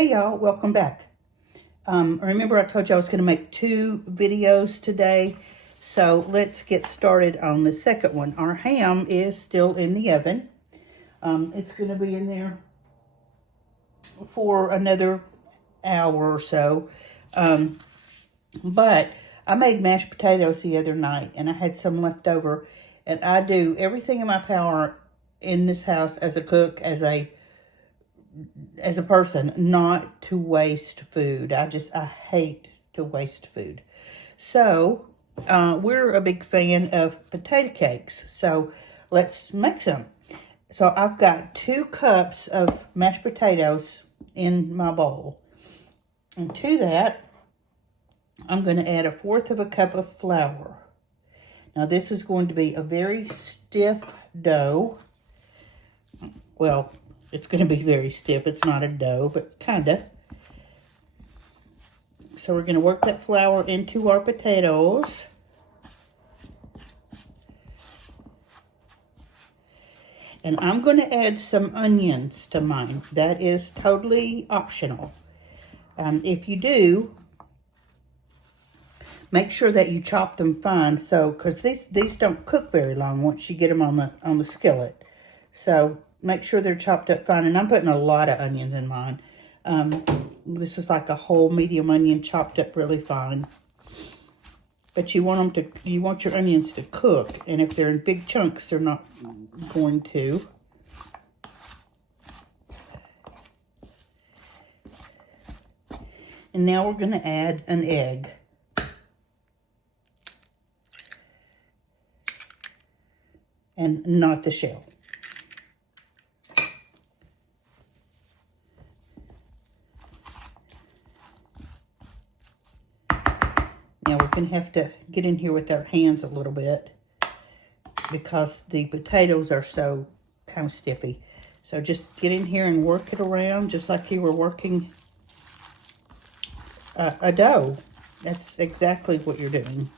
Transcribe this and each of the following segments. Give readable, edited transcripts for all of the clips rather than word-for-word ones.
Hey y'all, welcome back. Remember I told you I was going to make 2 videos today, so let's get started on the second one. Our ham is still in the oven. It's going to be in there for another hour or so, but I made mashed potatoes the other night and I had some left over, and I do everything in my power in this house as a cook, as a person, not to waste food. I hate to waste food. So we're a big fan of potato cakes. So let's make some. So I've got 2 cups of mashed potatoes in my bowl. And to that, I'm going to add 1/4 cup of flour. Now this is going to be a very stiff dough. Well, it's going to be very stiff. It's not a dough, but kind of. So we're going to work that flour into our potatoes. And I'm going to add some onions to mine. That is totally optional. If you do, make sure that you chop them fine. So, because these don't cook very long once you get them on the skillet. So make sure they're chopped up fine. And I'm putting a lot of onions in mine. This is like a whole medium onion chopped up really fine. But you want your onions to cook, and if they're in big chunks, they're not going to. And now we're going to add an egg. And not the shell. Now we're going to have to get in here with our hands a little bit because the potatoes are so kind of stiffy. So just get in here and work it around just like you were working a dough. That's exactly what you're doing.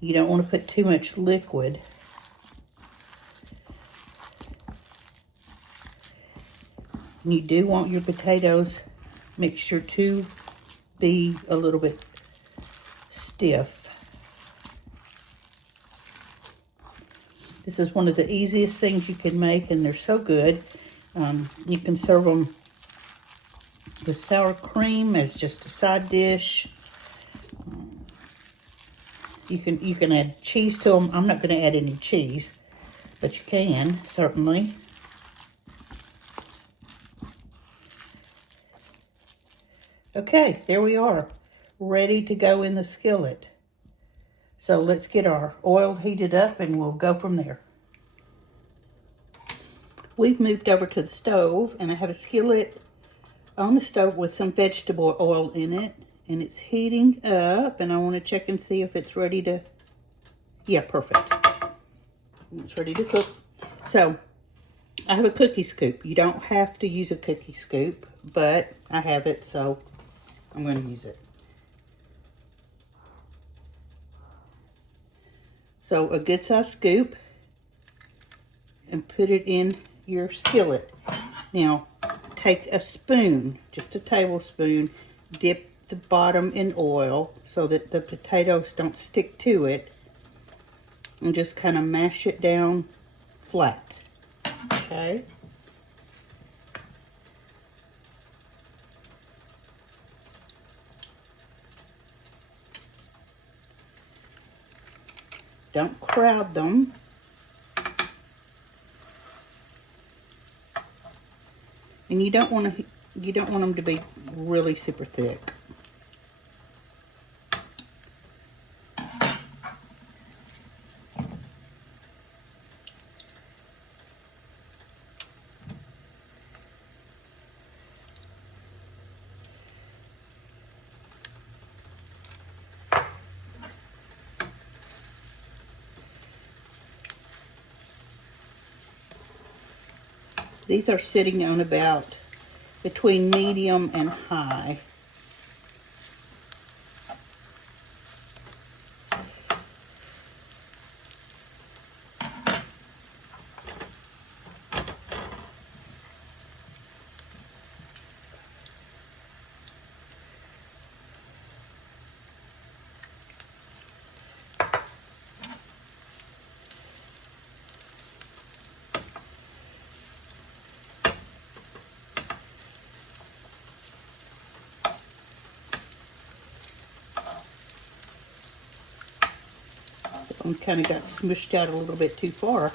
You don't want to put too much liquid. And you do want your potatoes mixture to be a little bit stiff. This is one of the easiest things you can make, and they're so good. You can serve them with sour cream as just a side dish. You can add cheese to them. I'm not going to add any cheese, but you can certainly. Okay, there we are, ready to go in the skillet. So let's get our oil heated up and we'll go from there. We've moved over to the stove, and I have a skillet on the stove with some vegetable oil in it, and it's heating up, and I want to check and see if it's ready to, yeah, perfect. It's ready to cook. So I have a cookie scoop. You don't have to use a cookie scoop, but I have it, so I'm going to use it. So a good size scoop, and put it in your skillet. Now take a spoon, just a tablespoon, dip the bottom in oil so that the potatoes don't stick to it, and just kind of mash it down flat. Okay. Don't crowd them. And you don't want them to be really super thick. These are sitting on about between medium and high. and kind of got smushed out a little bit too far.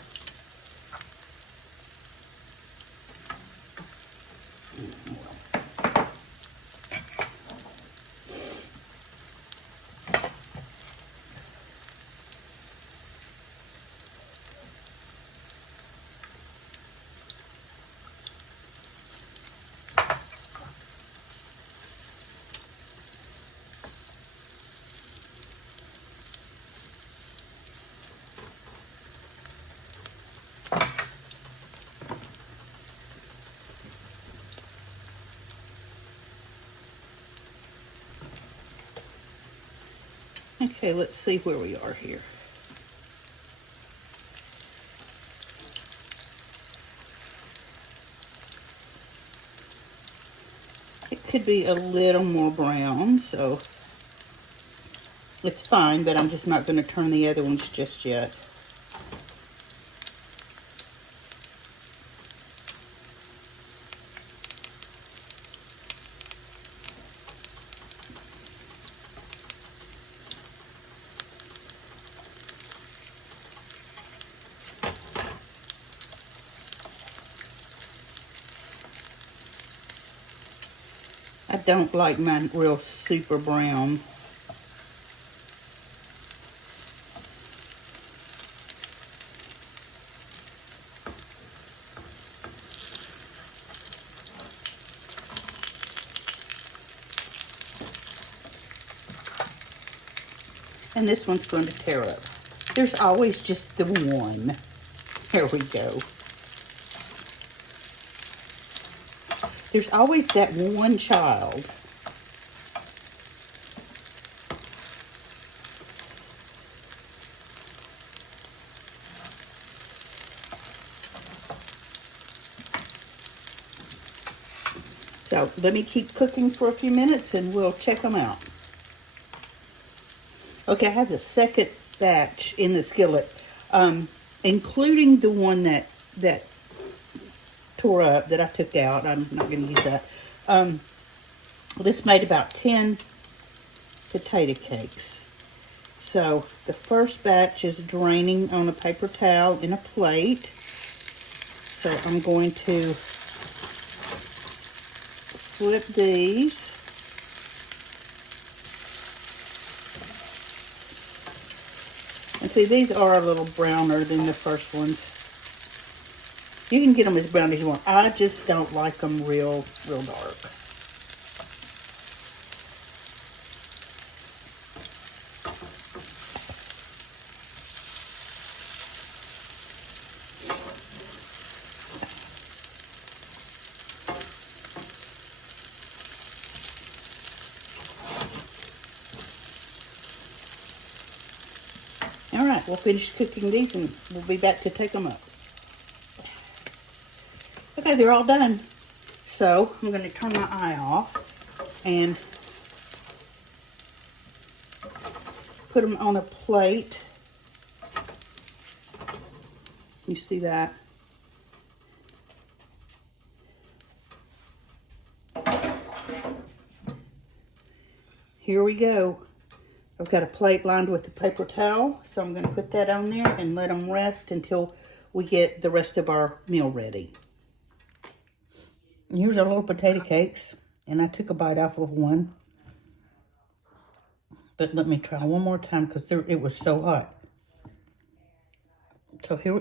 Okay, let's see where we are here. It could be a little more brown, so it's fine, but I'm just not going to turn the other ones just yet. I don't like mine real super brown. And this one's going to tear up. There's always just the one. There we go. There's always that one child. So let me keep cooking for a few minutes and we'll check them out. Okay, I have the second batch in the skillet, including the one that tore up that I took out. I'm not going to use that. This made about 10 potato cakes. So the first batch is draining on a paper towel in a plate. So I'm going to flip these. And see, these are a little browner than the first ones. You can get them as brown as you want. I just don't like them real dark. All right, we'll finish cooking these and we'll be back to take them up. Okay, they're all done. So I'm going to turn my eye off and put them on a plate. You see that? Here we go. I've got a plate lined with a paper towel, so I'm going to put that on there and let them rest until we get the rest of our meal ready. Here's our little potato cakes, and I took a bite off of one. But let me try one more time because it was so hot. So here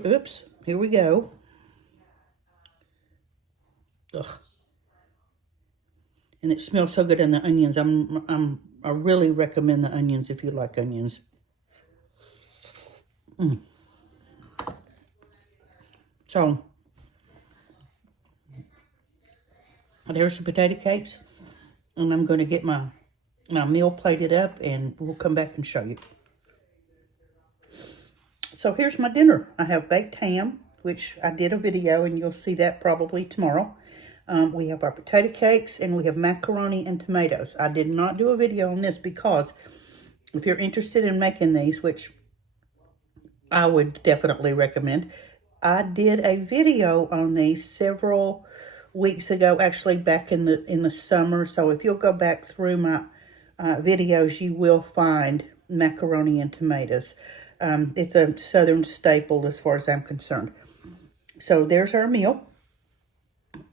we go. Ugh. And it smells so good in the onions. I really recommend the onions if you like onions. So there's the potato cakes, and I'm going to get my meal plated up, and we'll come back and show you. So here's my dinner. I have baked ham, which I did a video, and you'll see that probably tomorrow. We have our potato cakes, and we have macaroni and tomatoes. I did not do a video on this because if you're interested in making these, which I would definitely recommend, I did a video on these several weeks ago, actually back in the summer. So if you'll go back through my videos, you will find macaroni and tomatoes. It's a Southern staple as far as I'm concerned. So there's our meal.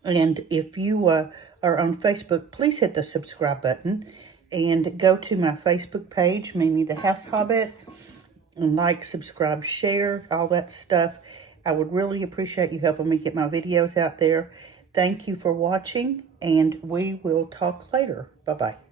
And if you are on Facebook, please hit the subscribe button and go to my Facebook page, Mimi the House Hobbit, and like, subscribe, share, all that stuff. I would really appreciate you helping me get my videos out there. Thank you for watching, and we will talk later. Bye-bye.